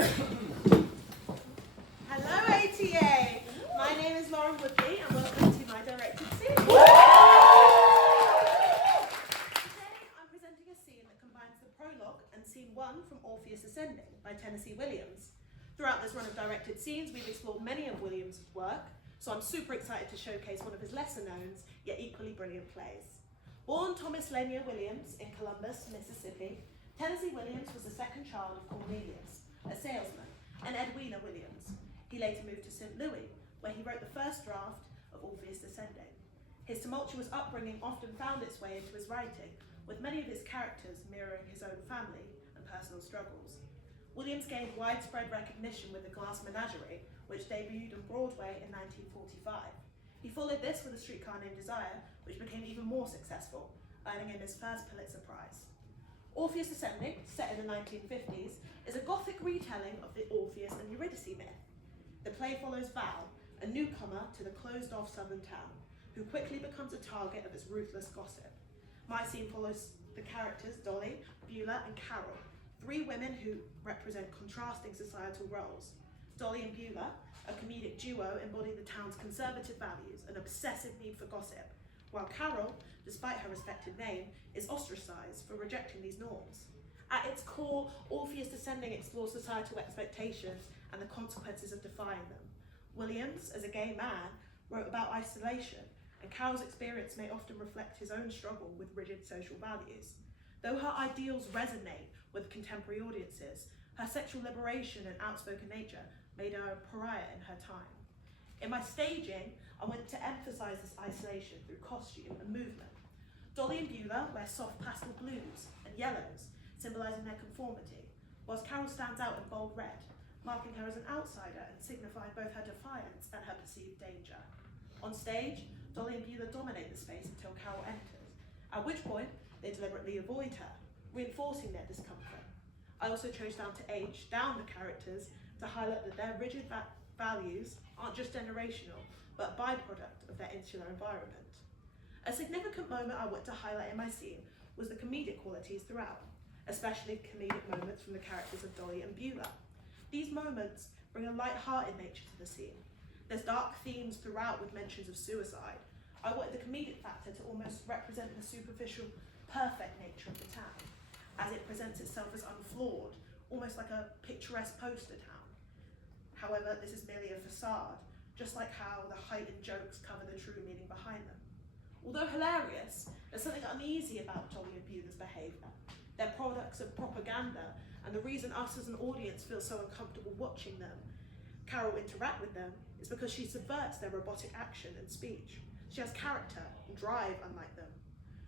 Hello, ATA! My name is Woodley, and welcome to my directed scene. Today, I'm presenting a scene that combines the prologue and scene 1 from Orpheus Ascending by Tennessee Williams. Throughout this run of directed scenes, we've explored many of Williams' work, so I'm super excited to showcase one of his lesser-known, yet equally brilliant plays. Born Thomas Lanier Williams in Columbus, Mississippi, Tennessee Williams was the second child of Cornelius, a salesman, and Edwina Williams. He later moved to St. Louis, where he wrote the first draft of Orpheus Ascending. His tumultuous upbringing often found its way into his writing, with many of his characters mirroring his own family and personal struggles. Williams gained widespread recognition with The Glass Menagerie, which debuted on Broadway in 1945. He followed this with A Streetcar Named Desire, which became even more successful, earning him his first Pulitzer Prize. Orpheus Ascending, set in the 1950s, is a Gothic retelling of the Orpheus and Eurydice myth. The play follows Val, a newcomer to the closed-off southern town, who quickly becomes a target of its ruthless gossip. My scene follows the characters Dolly, Beulah, and Carol, 3 women who represent contrasting societal roles. Dolly and Beulah, a comedic duo, embody the town's conservative values and obsessive need for gossip, while Carol, despite her respected name, is ostracized for rejecting these norms. At its core, Orpheus Ascending explores societal expectations and the consequences of defying them. Williams, as a gay man, wrote about isolation, and Carol's experience may often reflect his own struggle with rigid social values. Though her ideals resonate with contemporary audiences, her sexual liberation and outspoken nature made her a pariah in her time. In my staging, I wanted to emphasize this isolation through costume and movement. Dolly and Beulah wear soft pastel blues and yellows, symbolizing their conformity, whilst Carol stands out in bold red, marking her as an outsider and signifying both her defiance and her perceived danger. On stage, Dolly and Beulah dominate the space until Carol enters, at which point they deliberately avoid her, reinforcing their discomfort. I also chose down to age down the characters to highlight that their rigid values aren't just generational, but a byproduct of their insular environment. A significant moment I want to highlight in my scene was the comedic qualities throughout, especially comedic moments from the characters of Dolly and Beulah. These moments bring a light-hearted nature to the scene. There's dark themes throughout with mentions of suicide. I wanted the comedic factor to almost represent the superficial, perfect nature of the town, as it presents itself as unflawed, almost like a picturesque poster town. However, this is merely a facade, just like how the heightened jokes cover the true meaning behind them. Although hilarious, there's something uneasy about Dolly and Beulah's behaviour. They're products of propaganda, and the reason us as an audience feel so uncomfortable watching them, Carol interact with them, is because she subverts their robotic action and speech. She has character and drive unlike them.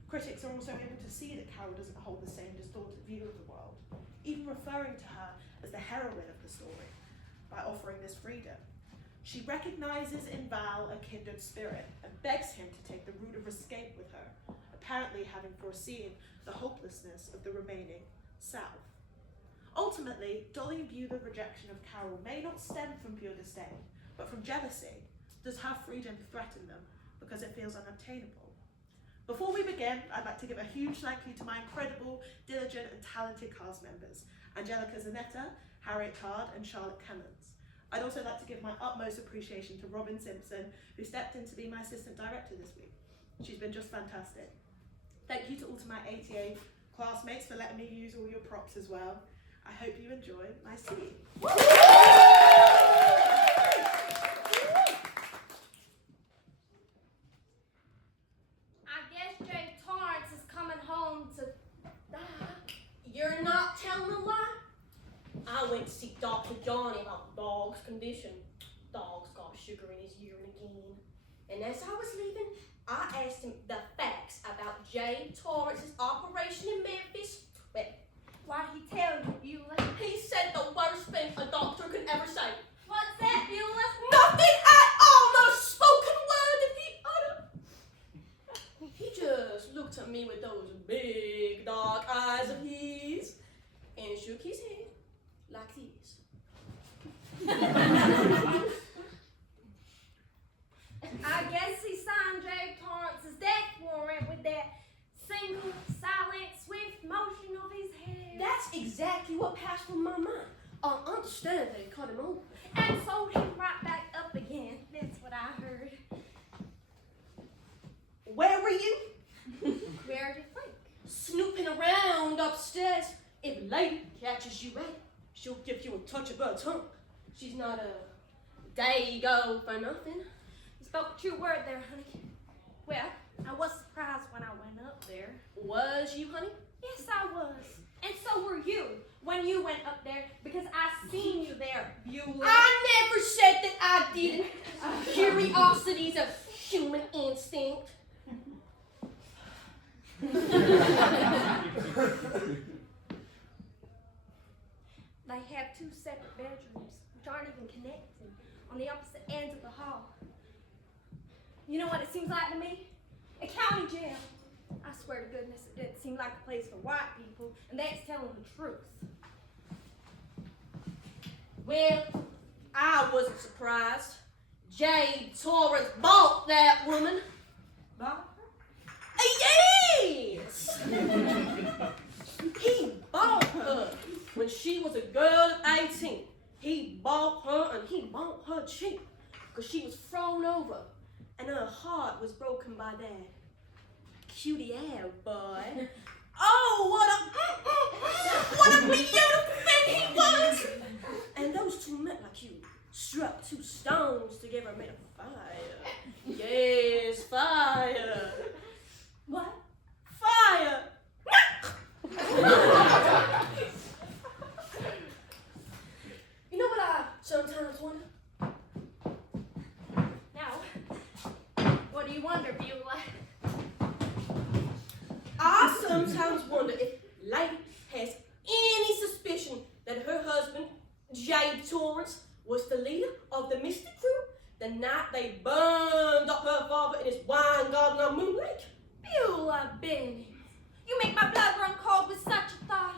Critics are also able to see that Carol doesn't hold the same distorted view of the world, even referring to her as the heroine of the story, by offering this freedom. She recognises in Val a kindred spirit and begs him to take the route of escape with her, apparently having foreseen the hopelessness of the remaining South. Ultimately, Dolly and Beulah's rejection of Carol may not stem from pure disdain, but from jealousy. Does her freedom threaten them because it feels unobtainable? Before we begin, I'd like to give a huge thank you to my incredible, diligent and talented cast members, Angelica, Zanetta, Harriett and Charlotte Clements. I'd also like to give my utmost appreciation to Robyn Simpson, who stepped in to be my assistant director this week. She's been just fantastic. Thank you to all to my ATA classmates for letting me use all your props as well. I hope you enjoy my scene. I guess Jay Torrance is coming home to die. You're not telling a lie? I went to see Dr. Johnny about the dog's condition. Dog's got sugar in his urine again. And as I was leaving, I asked him the facts about Jay Torrance's operation in Memphis. Well, Why'd he tell you, Beulah? he said the worst thing a doctor could ever say. What's that, Beulah? Nothing at all, not a spoken word did he utter. He just looked at me with those big dark eyes of his and shook his head like this. I guess he signed Jay Torrance's death warrant with that single, silent, swift motion of his head. That's exactly what passed through my mind. understand they cut him open. And sold him right back up again. That's what I heard. Where were you? Where do you think? Snooping around upstairs. If a lady catches you at it, she'll give you a touch of her tongue. She's not a day-go for nothing. You spoke a true word there, honey. Well, I was surprised when I went up there. Was you, honey? Yes, I was. And so were you when you went up there, because I seen you there, Beulah. I never said that I didn't. Curiosity's a human instinct. They have 2 separate bedrooms, which aren't even connected, on the opposite ends of the hall. You know what it seems like to me? A county jail. I swear to goodness, it didn't seem like a place for white people, and that's telling the truth. Well, I wasn't surprised. Jade Torrance bought that woman. Bought Yes! He bought her when she was a girl of 18. He bought her and he bought her cheap because she was thrown over and her heart was broken by that cutie hair boy. Oh, what a beautiful thing he was! And those two met like you struck 2 stones together and made a fire. Yes, fire. What? Fire! You know what I sometimes wonder? Now, what do you wonder, Beulah? I sometimes wonder if Lady has any suspicion that her husband, Jade Torrance, was the leader of the Mystic Crew the night they burned up her father in his wine garden on Moon Lake. Beulah Benny, you make my blood run cold with such a thought.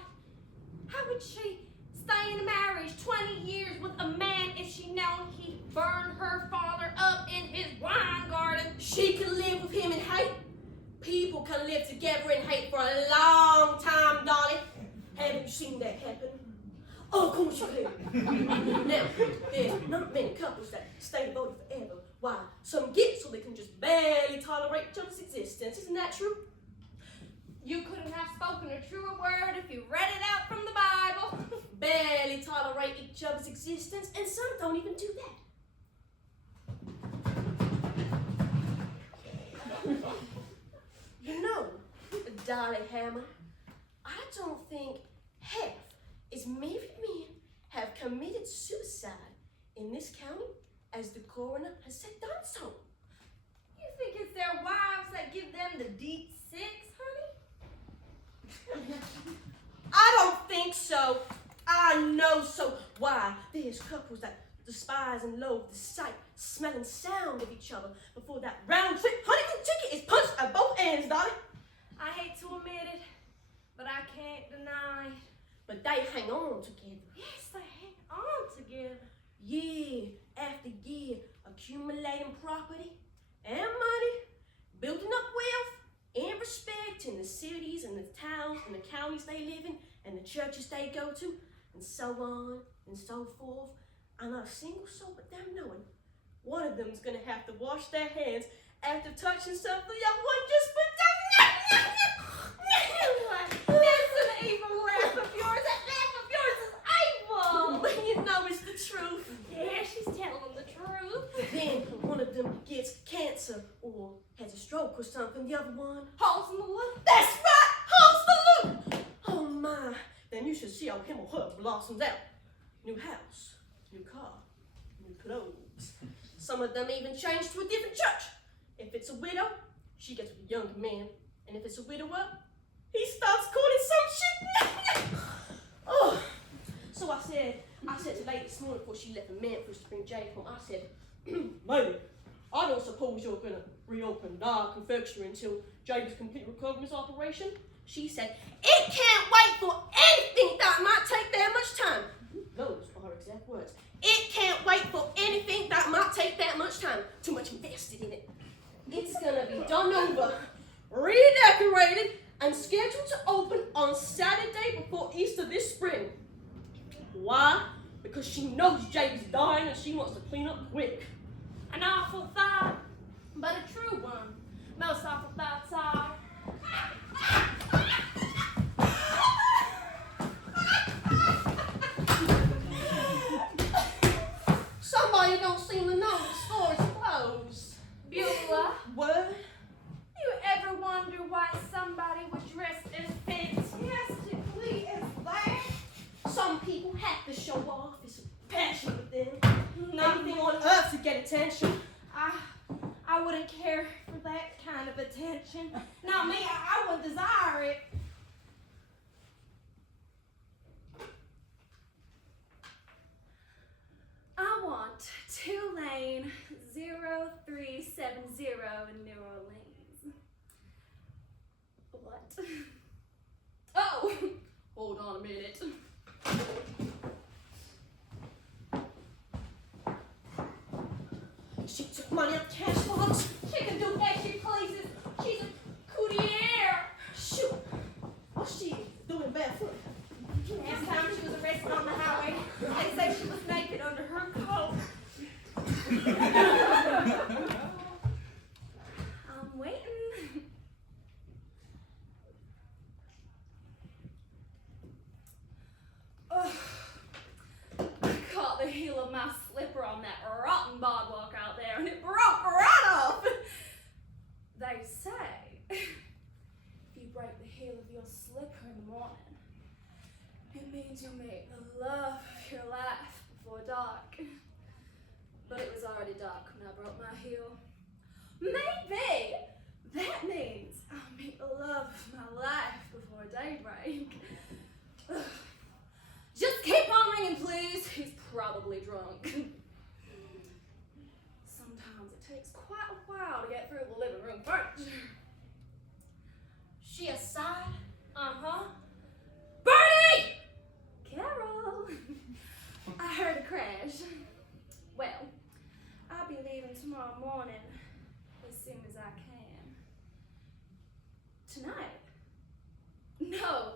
How would she stay in marriage 20 years with a man if she known he'd burn her father up in his wine garden? She can live with him in hate. People can live together in hate for a long time, Dolly. Haven't you seen that happen? Oh, of course you have. Now, there's not many couples that stay devoted forever. Why? Some get so they can just barely tolerate each other's existence. Isn't that true? You couldn't have spoken a truer word if you read it out from the Bible. Barely tolerate each other's existence, and some don't even do that. You know, Dolly Hammer, I don't think half as many men have committed suicide in this county as the coroner has said done so. You think it's their wives that give them the deep 6, honey? I don't think so. I know so. Why? There's couples that despise and loathe the sight, smell, and sound of each other before that round-trip honeymoon ticket is punched at both ends, Dolly. I hate to admit it, but I can't deny it. But they hang on together. Yes, they hang on together. Year after year, accumulating property and money, building up wealth and respect in the cities and the towns and the counties they live in and the churches they go to, and so on and so forth. And not a single soul but them knowing one of them's gonna have to wash their hands after touching something the other one just put down. That's an evil laugh of yours. That laugh of yours is evil. But you know it's the truth. Yeah, she's telling the truth. Then one of them gets cancer or has a stroke or something, the other one. Holes in the wood. That's right! Holes the loop! Oh my, then you should see how him or her blossoms out. New house, new car, new clothes. Some of them even change to a different church. If it's a widow, she gets with a younger man. And if it's a widower, he starts calling some shit. Oh, so I said to Lady this morning before she left for Memphis to bring Jade home, I said, Lady, I don't suppose you're gonna reopen our confectionery until Jade is completely recovered from his operation? She said, it can't wait for anything that might take that much time. Those are her exact words. It can't wait for anything that might take that much time. Too much invested in it. It's gonna be done over, redecorated, and scheduled to open on Saturday before Easter this spring. Why? because she knows Jake's dying and she wants to clean up quick. An awful thought, but a true one. Most awful thoughts are. Somebody don't seem to know the store's closed. Beulah, What? you ever wonder why somebody would dress as fantastically as that? Some people have to show off. It's a passion with them. Not Anything me. on earth to get attention. I wouldn't care for that kind of attention. Not me, I wouldn't desire it. I want Tulane 0370 in New Orleans. What? Oh! Hold on a minute. She took money out the cash box. She can do as she pleases. She's a courtier. Shoot. What's she doing barefoot? Last time she was arrested on the highway, they say she was naked under her coat. I'm waiting. Ugh. I caught the heel of my slipper on that rotten boardwalk out there, and it broke right off. They say if you break the heel of your slipper in the morning, it means you'll meet the love of your life before dark. But it was already dark when I broke my heel. Maybe that means I'll meet the love of my life before daybreak. Ugh. Just keep on ringing, please. He's probably drunk. Sometimes it takes quite a while to get through the living room furniture. She aside? Uh-huh. Bertie! Carol! I heard a crash. Well, I'll be leaving tomorrow morning as soon as I can. Tonight? No,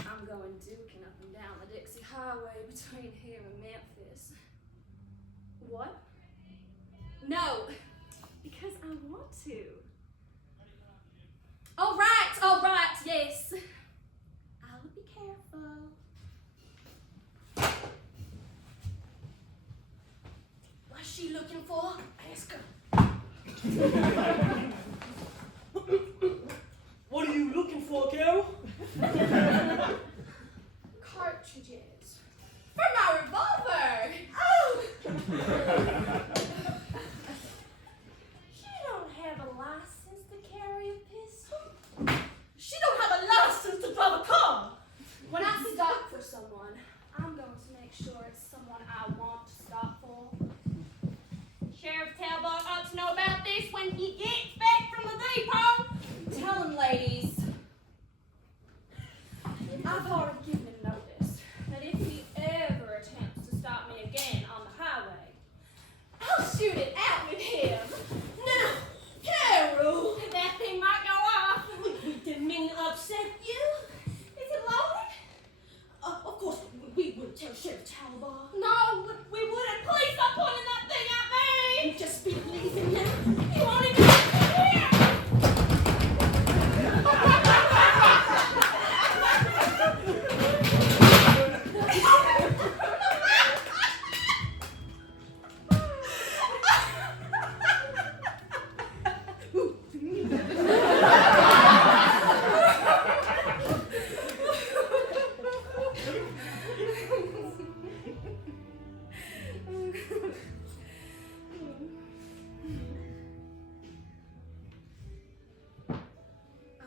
I'm going duking up and down the Dixie Highway between here and Memphis. What? No, because I want to. All right, yes. I'll be careful. What's she looking for? Ask her. What are you looking for, Carol? Cartridges. For my revolver! Oh! She don't have a license to carry a pistol. She don't have a license to drive a car. When I stop for someone, I'm going to make sure it's someone I want to stop for. Sheriff Talbot ought to know about this when he gets back from the depot. Tell him, ladies. I've already given him notice that if he ever attempts to stop me again on the highway, I'll shoot it out with him. Now, Carol. That thing might go off. We didn't mean to upset you. Is it loaded? Of course, we would tell Sheriff Talbot. No, we wouldn't. Please stop pointing that thing at me. Just be pleasing now. You won't even here.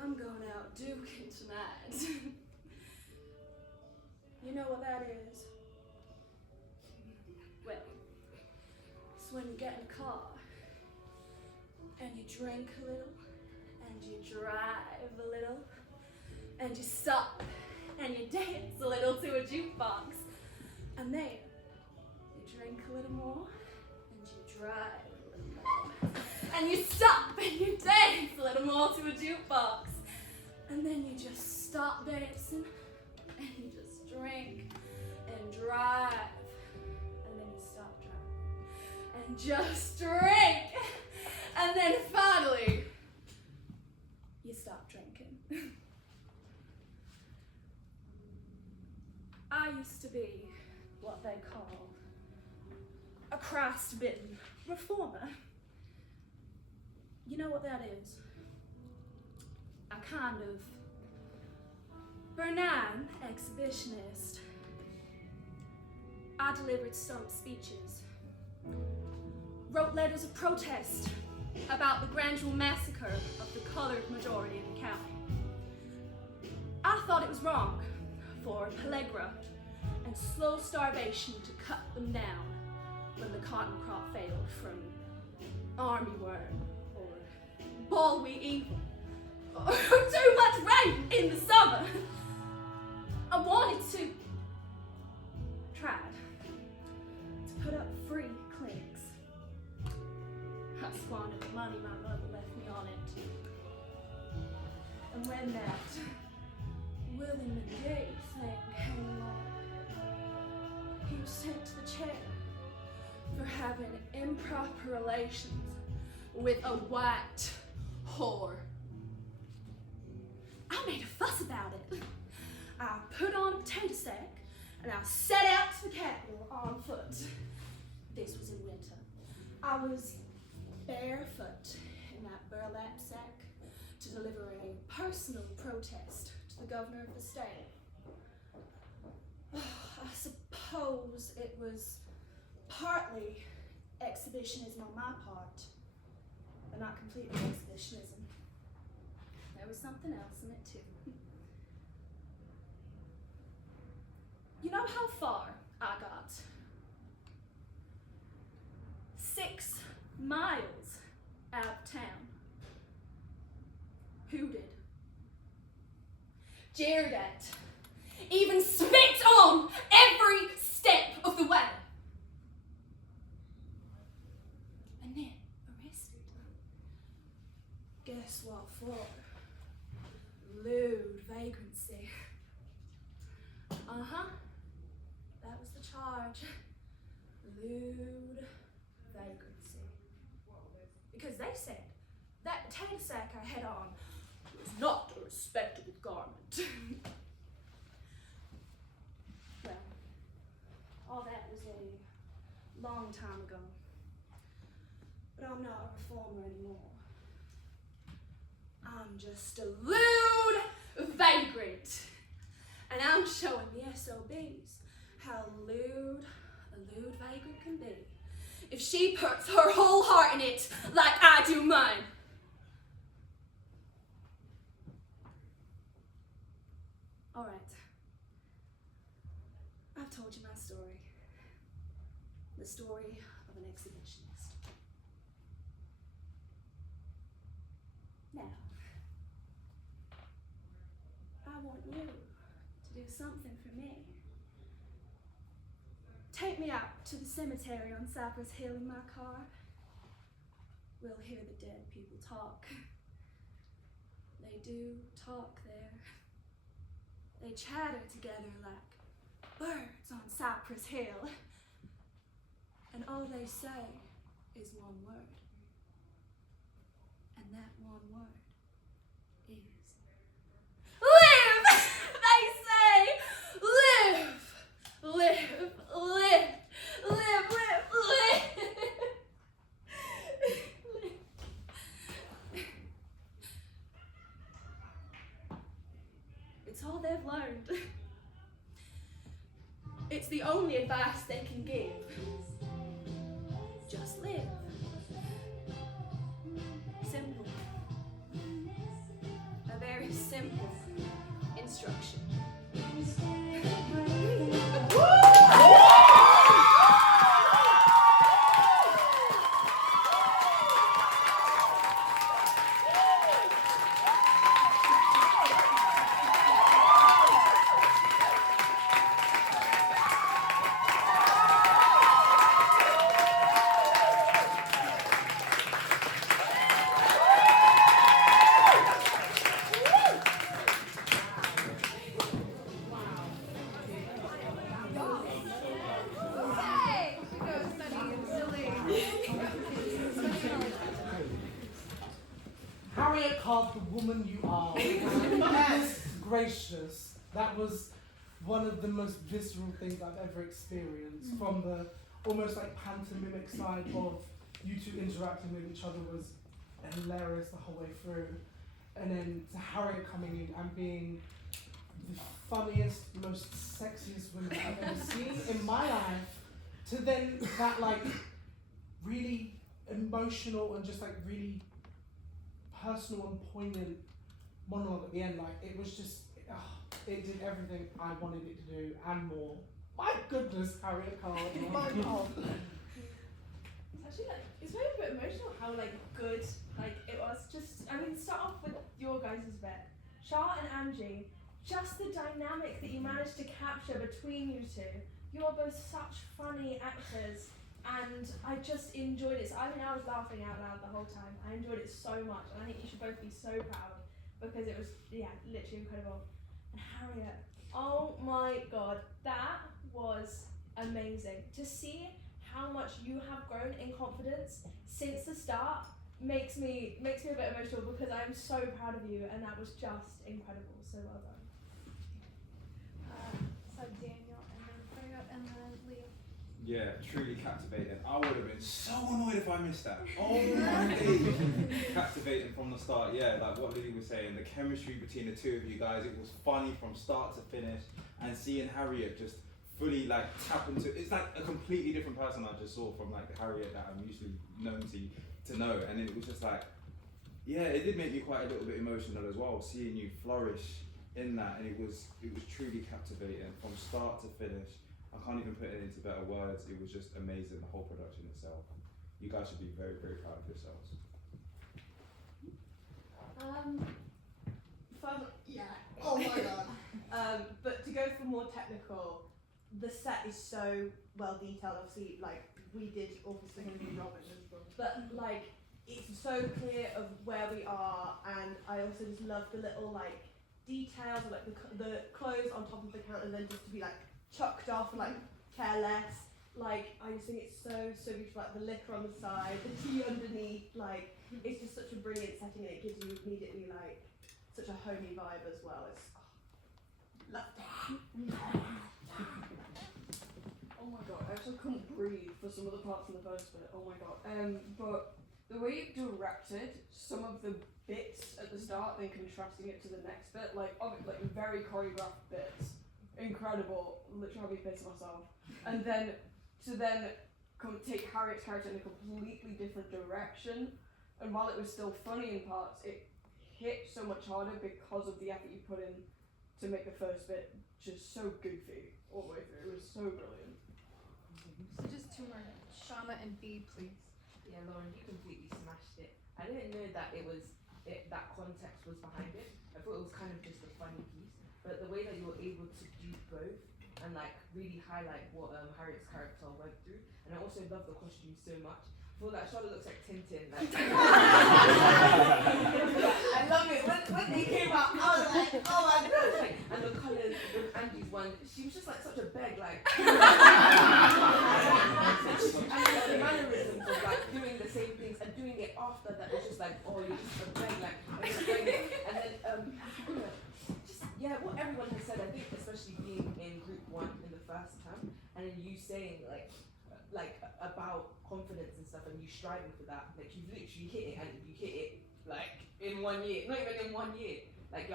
I'm going out duking tonight. You know what that is? Well, it's when you get in a car and you drink a little and you drive a little and you stop and you dance a little to a jukebox and then you drink a little more and you drive a little more and you stop and you dance a little more to a jukebox and then you just stop dancing and you just drink and drive just drink. And then finally, you stop drinking. I used to be what they call a Christ-bitten reformer. You know what that is? A kind of benign exhibitionist. I delivered stump speeches, wrote letters of protest about the gradual massacre of the colored majority in the county. I thought it was wrong for pellagra and slow starvation to cut them down when the cotton crop failed from armyworm or ball wheat evil or too much rain in the summer. I wanted to, tried to put up free clinics. I squandered the money my mother left me on it. And when that Willie McGee thing came along, he was sent to the chair for having improper relations with a white whore. I made a fuss about it. I put on a potato sack and I set out to the Capitol on foot. This was in winter. I was barefoot in that burlap sack to deliver a personal protest to the governor of the state. I suppose it was partly exhibitionism on my part, but not completely exhibitionism. There was something else in it too. You know how far I got? 6 miles out of town. Who did? Jeered at. Even spit on every step of the way. And then arrested. Guess what for? Lewd vagrancy. Uh-huh. That was the charge. Lewd vagrancy. Because they said that potato sack I had on was not a respectable garment. Well, all that was a long time ago. But I'm not a reformer anymore. I'm just a lewd vagrant. And I'm showing the SOBs how lewd a lewd vagrant can be if she puts her whole heart in it like I do mine. All right. I've told you my story. The story of an exhibitionist. Now, I want you to do something for me. Take me out to the cemetery on Cypress Hill in my car. We'll hear the dead people talk. They do talk there. They chatter together like birds on Cypress Hill. And all they say is one word. And that one word is live! They say, live, live, live, live, live, live. It's all they've learned. It's the only advice they can give. Just live. Simple. A very simple instruction. are the woman you are. Yes, gracious. That was one of the most visceral things I've ever experienced. From the almost like pantomimic side of you two interacting with each other was hilarious the whole way through. And then to Harriett coming in and being the funniest, most sexiest woman I've ever seen in my life, to then that like really emotional and just like really personal and poignant monologue at the end. Like it was just, it did everything I wanted it to do and more. My goodness, Harriett Card. My God. It's actually like, it's very a bit emotional how like good like it was. Just, I mean, start off with your guys' bit. Char and Angie, just the dynamic that you managed to capture between you two. You are both such funny actors, and I just enjoyed it. I mean, I was laughing out loud the whole time. I enjoyed it so much, and I think you should both be so proud because it was, yeah, literally incredible. And Harriett, oh my God, that was amazing. To see how much you have grown in confidence since the start makes me a bit emotional because I'm so proud of you, and that was just incredible. So well done. So Daniel, and then Freya, and then Liam. Yeah, truly captivating. I would have been so annoyed if I missed that. Oh my days. Captivating from the start, yeah, like what Lily was saying, the chemistry between the two of you guys, it was funny from start to finish, and seeing Harriett just fully like tap into, it's like a completely different person I just saw from like the Harriett that I'm usually known to know, and it was just like, yeah, it did make me quite a little bit emotional as well, seeing you flourish in that, and it was truly captivating from start to finish. I can't even put it into better words. It was just amazing, the whole production itself. You guys should be very, very proud of yourselves. Oh my God. But to go for more technical, the set is so well detailed. Obviously, like we did Orpheus and Robyn as well. But like it's so clear of where we are, and I also just love the little like details of like the clothes on top of the counter, and then just to be like chucked off and like careless. Like I just think it's so beautiful. Like the liquor on the side, the tea underneath. Like it's just such a brilliant setting, and it gives you immediately like such a homey vibe as well. It's love that. Oh my God, I actually couldn't breathe for some of the parts in the first bit. Oh my God. But the way you directed some of the bits at the start, then contrasting it to the next bit, like very choreographed bits, incredible. Literally, I'll be pissed myself. And then to take Harriett's character in a completely different direction, and while it was still funny in parts, it hit so much harder because of the effort you put in to make the first bit just so goofy all the way through. It was so brilliant. So just two more. Shauna and B, please. Yeah, Lauren, you completely smashed it. I didn't know that that context was behind it. I thought it was kind of just a funny piece. But the way that you were able to do both and like really highlight what Harriett's character went through, and I also love the costume so much. I feel like Charlotte looks like Tintin. Like I love it. When they came out, I was like, oh my gosh! Like, and the colours with Angie's one, she was just like such a beg, like. And the mannerisms of like doing the same things and doing it after that was just like, oh, you're just a beg, like. And then just yeah, what everyone has said. I think especially being in group one in the first term, and then you saying like about confidence and stuff, and you striving for that, like you've literally hit it, and you hit it like in 1 year, not even in 1 year. Like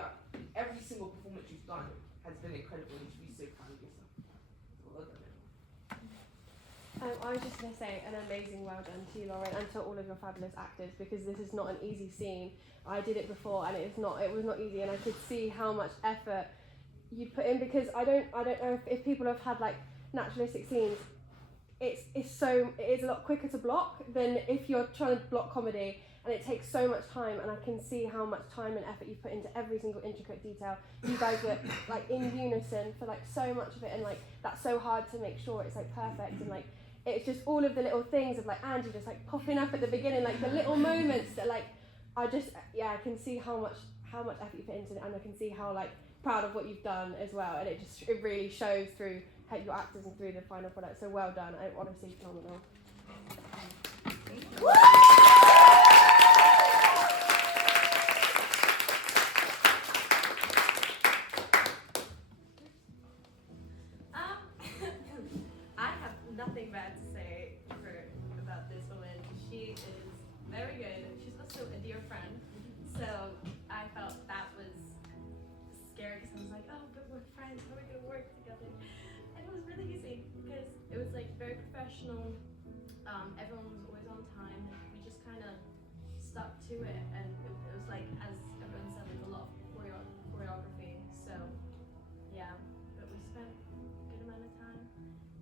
every single performance you've done has been incredible, and you should be so proud of yourself. Well done. I was just going to say an amazing well done to you, Lauren, and to all of your fabulous actors, because this is not an easy scene. I did it before, and it was not easy, and I could see how much effort you put in, because I don't know if people have had like naturalistic scenes. It is a lot quicker to block than if you're trying to block comedy, and it takes so much time, and I can see how much time and effort you put into every single intricate detail. You guys were like in unison for like so much of it, and like that's so hard to make sure it's like perfect, and like it's just all of the little things of like Angie just like popping up at the beginning, like the little moments that like I can see how much effort you put into it, and I can see how like proud of what you've done as well, and it really shows through your actors and through the final product. So well done. I honestly phenomenal. nothing bad to say about this woman. She is very good. She's also a dear friend. So I felt that was scary because I was like, oh, but we're friends. How are we gonna work together? And it was really easy because it was like very professional. Everyone was always on time. We just kind of stuck to it, and it was like, as everyone said, like a lot of choreography. So yeah, but we spent a good amount of time.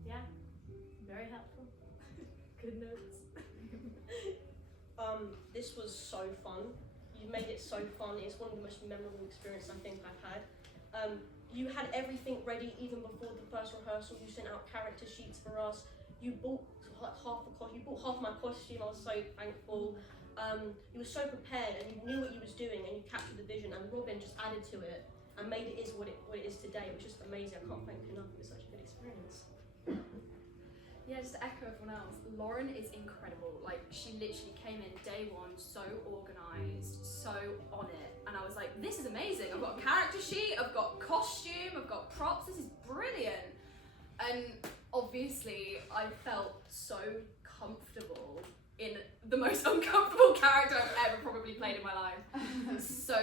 Yeah, very helpful. Good notes. This was so fun. You made it so fun. It's one of the most memorable experiences I think I've had. You had everything ready even before the first rehearsal. You sent out character sheets for us. You bought like you bought half my costume. I was so thankful. You were so prepared and you knew what you was doing and you captured the vision. And Robyn just added to it and made it what it is today. It was just amazing. I can't thank you enough. It was such a good experience. Yeah, just to echo everyone else, Lauren is incredible. Like, she literally came in day one so organised, so on it. And I was like, this is amazing. I've got a character sheet, I've got costume, I've got props, this is brilliant. And obviously, I felt so comfortable in the most uncomfortable character I've ever probably played in my life. So,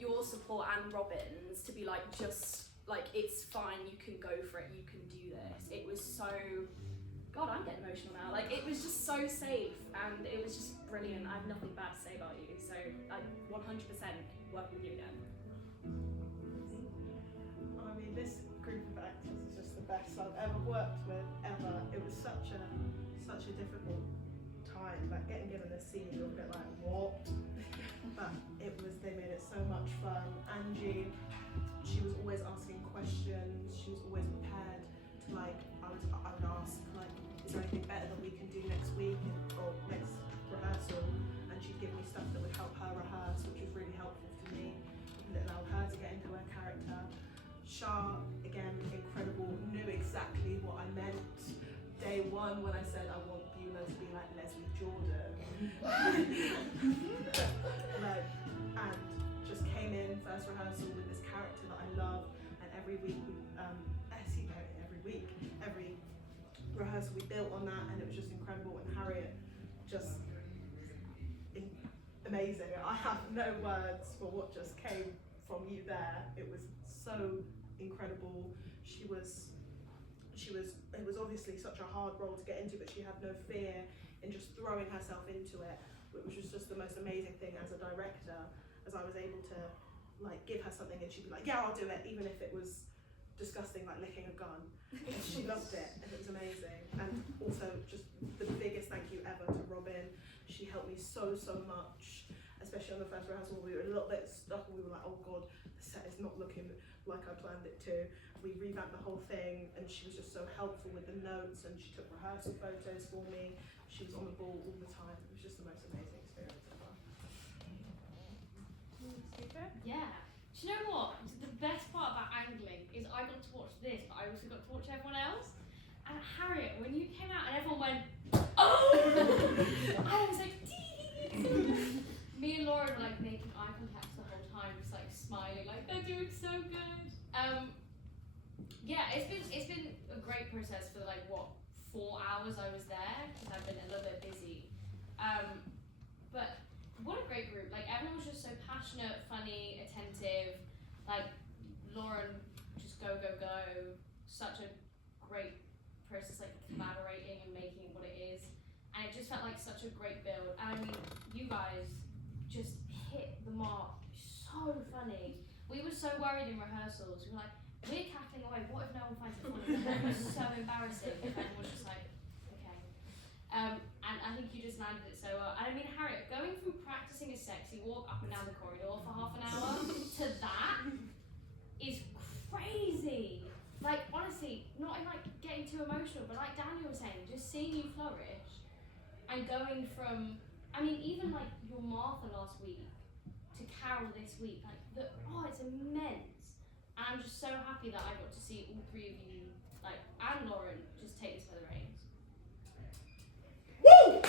your support and Robyn's to be like, just like, it's fine, you can go for it, you can do this. It was so, God, I'm getting emotional now. Like, it was just so safe and it was just brilliant. I have nothing bad to say about you. So I 100% work with you again. I mean, this group of actors is just the best I've ever worked with, ever. It was such a difficult time, like getting given this scene, you're a bit like, what? But they made it so much fun. Angie, she was always asking questions, she was always prepared to, like, I would ask, like, is there anything better that we can do next week or next rehearsal? And she'd give me stuff that would help her rehearse, which was really helpful to me, and it allowed her to get into her character. Shah, again, incredible, knew exactly what I meant. Day one when I said I want Beulah to be like Leslie Jordan. Like, and just came in first rehearsal with this character that I love, and every week every rehearsal we built on that, and it was just incredible. And Harriett, just amazing. I have no words for what just came from you there. It was so incredible. It was obviously such a hard role to get into, but she had no fear in just throwing herself into it, which was just the most amazing thing as a director, as I was able to, like, give her something and she'd be like, yeah, I'll do it, even if it was disgusting, like licking a gun. And she loved it, and it was amazing. And also, just the biggest thank you ever to Robyn. She helped me so much, especially on the first rehearsal. We were a little bit stuck and we were like, oh God, the set is not looking like I planned it to. We revamped the whole thing, and she was just so helpful with the notes, and she took rehearsal photos for me. She was on the ball all the time. It was just the most amazing experience ever. Yeah. Do you know what? The best part about angling is I got to watch this, but I also got to watch everyone else. And Harriett, when you came out and everyone went, oh! I was like, me and Lauren were like making eye contact the whole time, just like smiling, like they're doing so good. Yeah, it's been a great process for like 4 hours I was there, because I've been a little bit busy. But what a great group. Like, everyone was just so passionate, funny, attentive. Like, Lauren, just go. Such a great process, like collaborating and making it what it is. And it just felt like such a great build. And I mean, you guys just hit the mark. So funny. We were so worried in rehearsals. We were like, we're cackling away. What if no one finds it funny? It was so embarrassing. And everyone was just like, okay. And I think you just landed it so well. And I mean, Harriett, going from practicing a sexy walk up and down the corridor for half an hour to that is crazy. Like, honestly, not in like getting too emotional, but like Daniel was saying, just seeing you flourish and going from, I mean, even like your Martha last week to Carol this week, like, it's immense. And I'm just so happy that I got to see all 3 of you, like, and Lauren, just take this by the reins. Woo!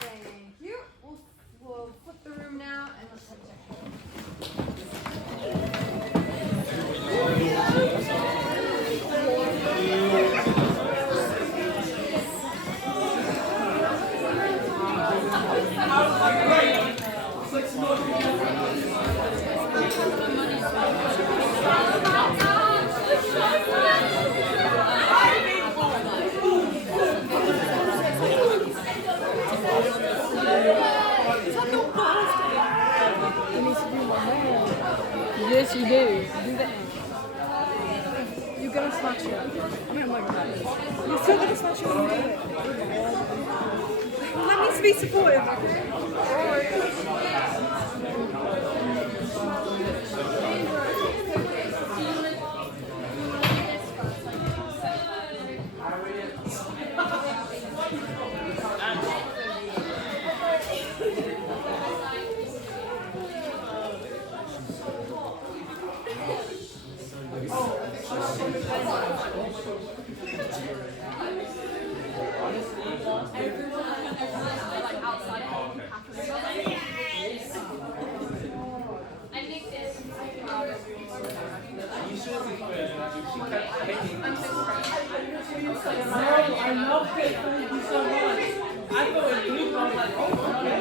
Thank you. We'll flip the room now and let's head to Yes, you do. Do that. You're gonna smash it. I mean, I'm not gonna. You're still gonna smash it when you do it. That means to be supportive. I love it. Thank you so much. I thought it was like, oh,